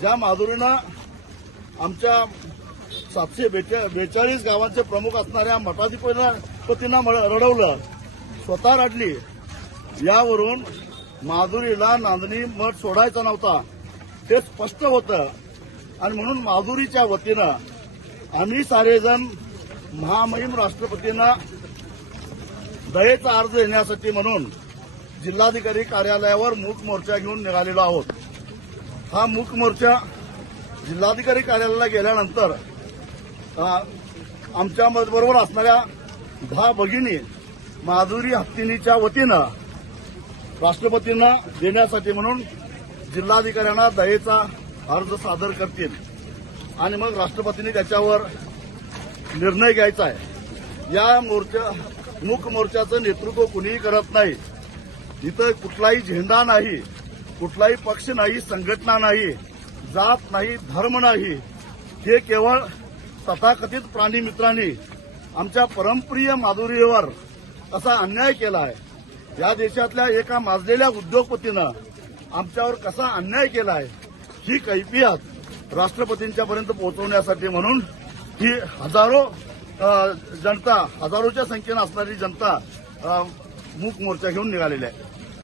ज्या माधुरीनं आमच्या सातशे बेचा बेचाळीस गावांचे प्रमुख असणाऱ्या मठाधिपतींना रडवलं स्वतः रडली. यावरून माधुरीला नांदणी मठ सोडायचा नव्हता. हे स्पष्ट होतं. आणि म्हणून माधुरीच्या वतीनं आम्ही सारेजण महामहिम राष्ट्रपतींना दयेचा अर्ज देण्यासाठी म्हणून जिल्हाधिकारी कार्यालयावर मूक मोर्चा घेऊन निघालेलो आहोत. हा मूक मोर्चा जिल्हाधिकारी कार्यालयाला गेल्यानंतर आमच्या बरोबर असणाऱ्या दहा भगिनी माधुरी हत्तीनीच्या वतीनं राष्ट्रपतींना देण्यासाठी म्हणून जिल्हाधिकाऱ्यांना दयेचा अर्ज सादर करतील. आणि मग राष्ट्रपतींनी त्याच्यावर निर्णय घ्यायचा आहे. या मोर्चा मूक मोर्चाचं नेतृत्व कुणीही करत नाही. इथं कुठलाही झेंडा नाही. कुठलाही पक्ष नाही संघटना नाही जात नाही धर्म नाही हे केवळ तथाकथित प्राणी मित्रांनी आमच्या परमप्रिय माधुरीवर असा अन्याय केला आहे. या देशातल्या एका माजलेल्या उद्योगपतीनं आमच्यावर कसा अन्याय केला आहे ही कैफियत राष्ट्रपतींच्यापर्यंत पोहोचवण्यासाठी म्हणून ही हजारो जनता हजारोच्या संख्येनं असणारी जनता मूक मोर्चा घेऊन निघालेली आहे.